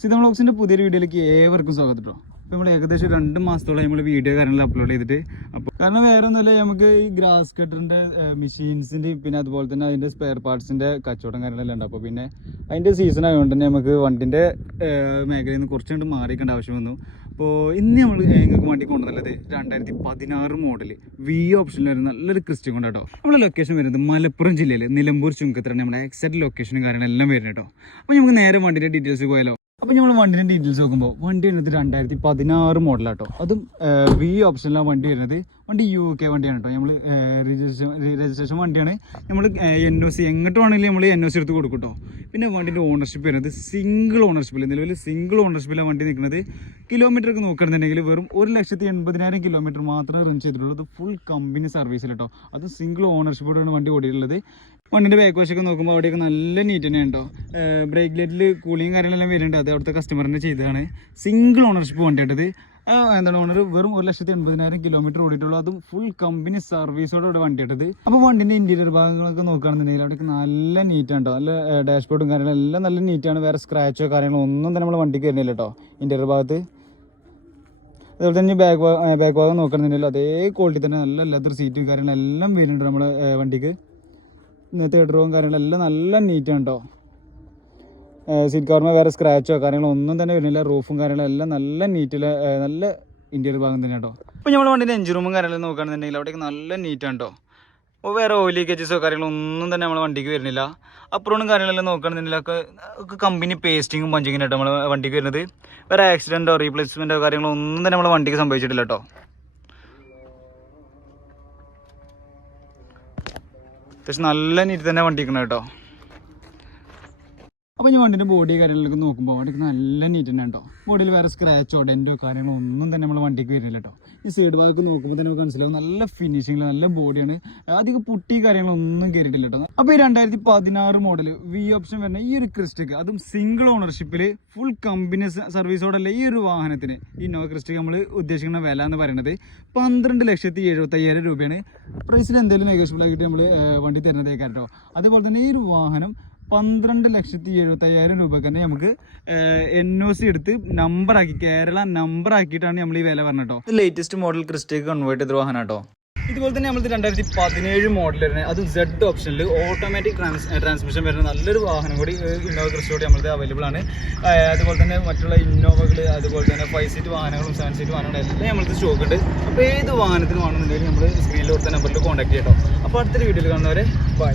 സിദ്ധ വ്ളോഗ്സിൻ്റെ പുതിയൊരു വീഡിയോയിലേക്ക് ഏവർക്കും സ്വാഗതം കേട്ടോ. അപ്പോൾ നമ്മൾ ഏകദേശം 2 മാസത്തോളം നമ്മൾ വീഡിയോ കാര്യങ്ങൾ അപ്ലോഡ് ചെയ്തിട്ട്. അപ്പോൾ കാരണം വേറെ ഒന്നുമില്ല, നമുക്ക് ഈ ഗ്രാസ് കട്ടറിൻ്റെ മെഷീൻസിൻ്റെ പിന്നെ അതുപോലെ തന്നെ അതിൻ്റെ സ്പെയർ പാർട്സിൻ്റെ കച്ചവടം കാര്യങ്ങളെല്ലാം ഉണ്ട്. അപ്പോൾ പിന്നെ അതിൻ്റെ സീസൺ ആയതുകൊണ്ട് തന്നെ നമുക്ക് വണ്ടിൻ്റെ മേഖലയിൽ നിന്ന് കുറച്ചുകൊണ്ട് മാറിക്കേണ്ട ആവശ്യം വന്നു. അപ്പോൾ ഇന്ന് നമ്മൾ നിങ്ങൾക്ക് വണ്ടി കൊണ്ടുവന്നുള്ളത് 2016 മോഡൽ വി ഓപ്ഷനിൽ വരുന്ന നല്ലൊരു ക്രിസ്റ്റ്യൻ കൊണ്ട് കേട്ടോ. നമ്മുടെ ലൊക്കേഷൻ വരുന്നത് മലപ്പുറം ജില്ലയിൽ നിലമ്പൂർ ചുങ്കത്തിലാണ് നമ്മുടെ എക്സാക്ട് ലൊക്കേഷനും കാര്യങ്ങളെല്ലാം വരുന്നത് കേട്ടോ. അപ്പോൾ നമുക്ക് നേരെ വണ്ടിൻ്റെ ഡീറ്റെയിൽസ് പോയാലോ. അപ്പോൾ നമ്മൾ വണ്ടിൻ്റെ ഡീറ്റെയിൽസ് നോക്കുമ്പോൾ വണ്ടി വരുന്നത് 2016 മോഡലാട്ടോ. അതും വി ഓപ്ഷനിലാണ് വണ്ടി വരുന്നത്. വണ്ടി UK വണ്ടിയാണ് കേട്ടോ. നമ്മൾ രജിസ്ട്രേഷൻ വണ്ടിയാണ്. നമ്മൾ NOC എങ്ങോട്ട് വേണമെങ്കിലും നമ്മൾ NOC എടുത്ത് കൊടുക്കും കേട്ടോ. പിന്നെ വണ്ടിൻ്റെ ഓണർഷിപ്പ് വരുന്നത് സിംഗിൾ ഓണർഷിപ്പിൽ, നിലവിൽ സിംഗിൾ ഓണർഷിപ്പിലാണ് വണ്ടി നിൽക്കുന്നത്. കിലോമീറ്ററൊക്കെ നോക്കുകയാണെന്നുണ്ടെങ്കിൽ വെറും 1,80,000 കിലോമീറ്റർ മാത്രമേ റൺ ചെയ്തിട്ടുള്ളൂ. അത് ഫുൾ കമ്പനി സർവീസിൽ കേട്ടോ. അത് സിംഗിൾ ഓണർഷിപ്പോടെയാണ് വണ്ടി ഓടിയിട്ടുള്ളത്. വണ്ടിൻ്റെ ബാക്ക് വശമൊക്കെ നോക്കുമ്പോൾ അവിടെയൊക്കെ നല്ല നീറ്റ് തന്നെയാണ് കേട്ടോ. ബ്രേക്ക് ലൈറ്റിൽ കൂളിങ് കാര്യങ്ങളെല്ലാം വരുന്നുണ്ട്. അത് അവിടുത്തെ കസ്റ്റമറിൻ്റെ ചെയ്തതാണ്. സിംഗിൾ ഓണർഷിപ്പ് വണ്ടിയായിട്ടത്. എന്താണ് ഓണർ വെറും 1,80,000 കിലോമീറ്റർ ഓടിയിട്ടുള്ളൂ. അതും ഫുൾ കമ്പനി സർവീസോടെ ഇവിടെ വണ്ടിയായിട്ടത്. അപ്പോൾ വണ്ടിൻ്റെ ഇൻറ്റീരിയർ ഭാഗങ്ങളൊക്കെ നോക്കുകയാണെന്നുണ്ടെങ്കിൽ അവിടെയൊക്കെ നല്ല നീറ്റാണ് കേട്ടോ. നല്ല ഡാഷ്ബോർഡും കാര്യങ്ങളെല്ലാം നല്ല നീറ്റാണ്. വേറെ സ്ക്രാച്ചോ കാര്യങ്ങളോ ഒന്നും തന്നെ നമ്മൾ വണ്ടിക്ക് വരുന്നില്ല കേട്ടോ ഇൻറ്റീരിയർ ഭാഗത്ത്. അതുപോലെ തന്നെ ബാക്ക് ഭാഗം നോക്കുകയാണെന്നുണ്ടെങ്കിൽ അതേ ക്വാളിറ്റി തന്നെ നല്ല ലെതർ സീറ്റും കാര്യങ്ങളെല്ലാം വരുന്നുണ്ട് നമ്മുടെ വണ്ടിക്ക്. തേർഡ് റോവും കാര്യങ്ങളെല്ലാം നല്ല നീറ്റാണ് കേട്ടോ. സീറ്റ് കവറിന് വേറെ സ്ക്രാച്ചോ കാര്യങ്ങളോ ഒന്നും തന്നെ വരുന്നില്ല. റൂഫും കാര്യങ്ങളെല്ലാം നല്ല നീറ്റിൽ നല്ല ഇൻറ്റീരിയർ ഭാഗം തന്നെ കേട്ടോ. അപ്പോൾ നമ്മൾ വണ്ടിൻ്റെ എഞ്ചിൻ റൂമും കാര്യങ്ങളും നോക്കുകയാണെന്നുണ്ടെങ്കിൽ അവിടേക്ക് നല്ല നീറ്റാണ് കേട്ടോ. അപ്പോൾ വേറെ ഓയിൽ ലീക്കേജസോ കാര്യങ്ങളോ ഒന്നും തന്നെ നമ്മൾ വണ്ടിക്ക് വരുന്നില്ല. അപ്പുറവും കാര്യങ്ങളെല്ലാം നോക്കുകയാണെന്നുണ്ടെങ്കിൽ ഒക്കെ കമ്പനി പേസ്റ്റിങ്ങും പഞ്ചിങ്ങും കേട്ടോ നമ്മൾ വണ്ടിക്ക് വരുന്നത്. വേറെ ആക്സിഡൻറ്റോ റീപ്ലേസ്മെൻറ്റോ കാര്യങ്ങളോ ഒന്നും തന്നെ നമ്മൾ വണ്ടിക്ക് സംഭവിച്ചിട്ടില്ല കേട്ടോ. അത്യാവശ്യം നല്ല നീറ്റ് തന്നെ വണ്ടിക്കണം കേട്ടോ. അപ്പോൾ ഈ വണ്ടിൻ്റെ ബോഡി കാര്യങ്ങളൊക്കെ നോക്കുമ്പോൾ വണ്ടിക്ക് നല്ല നീറ്റ് തന്നെ കേട്ടോ. ബോഡിയിൽ വേറെ സ്ക്രാച്ചോ ഡെൻറ്റോ കാര്യങ്ങളോ ഒന്നും തന്നെ നമ്മൾ വണ്ടിക്ക് വരുന്നില്ല കേട്ടോ. ഈ സൈഡ് ഭാഗത്ത് നോക്കുമ്പോൾ തന്നെ നമുക്ക് മനസ്സിലാവും നല്ല ഫിനിഷിങ്ങിൽ നല്ല ബോഡിയാണ്. അധികം പുട്ടി കാര്യങ്ങളൊന്നും കയറിയിട്ടില്ല കേട്ടോ. അപ്പോൾ ഈ 2016 മോഡൽ വി ഓപ്ഷൻ വരുന്ന ഈ ഒരു ക്രിസ്റ്റയ്ക്ക്, അതും സിംഗിൾ ഓണർഷിപ്പിൽ ഫുൾ കമ്പനി സർവീസോടല്ല ഈ ഒരു വാഹനത്തിന് ഈ ഇന്നോവ ക്രിസ്റ്റയ്ക്ക് നമ്മൾ ഉദ്ദേശിക്കുന്ന വില എന്ന് പറയുന്നത് 12,75,000 രൂപയാണ്. പ്രൈസിൽ എന്തെങ്കിലും നെഗോഷ്യബിൾ ആക്കിയിട്ട് നമ്മൾ വണ്ടി തരുന്നതേക്കാം കേട്ടോ. അതേപോലെ തന്നെ ഈ ഒരു വാഹനം 12,75,000 രൂപക്ക് തന്നെ നമുക്ക് NOC എടുത്ത് നമ്പറാക്കി, കേരള നമ്പർ ആക്കിയിട്ടാണ് നമ്മൾ ഈ വില പറഞ്ഞത് കേട്ടോ. ലേറ്റസ്റ്റ് മോഡൽ ക്രിസ്റ്റയ്ക്ക് കൺവേർട്ട് ചെയ്ത വാഹനം കേട്ടോ. ഇതുപോലെ തന്നെ നമ്മൾ 2017 മോഡൽ വരുന്നത്, അത് Z ഓപ്ഷനിൽ ഓട്ടോമാറ്റിക് ട്രാൻസ്മിഷൻ വരുന്ന നല്ലൊരു വാഹനം കൂടി ഇന്നോവ ക്രിസ്റ്റയോടെ നമ്മൾക്ക് അവൈലബിൾ ആണ്. അതുപോലെ തന്നെ മറ്റുള്ള ഇന്നോവകൾ, അതുപോലെ തന്നെ 5 സീറ്റ് വാഹനങ്ങളും 7 സീറ്റ് വാഹനങ്ങളും എല്ലാം നമ്മൾക്ക് സ്റ്റോക്ക് ഉണ്ട്. അപ്പോൾ ഏത് വാഹനത്തിന് വേണമെന്നുണ്ടെങ്കിൽ നമ്മൾ സ്ക്രീനിൽ കൊടുത്ത നമ്പറിൽ കോൺടാക്ട് ചെയ്യട്ടോ. അപ്പോൾ അടുത്തൊരു വീഡിയോയിൽ കാണുന്നവരെ ബൈ.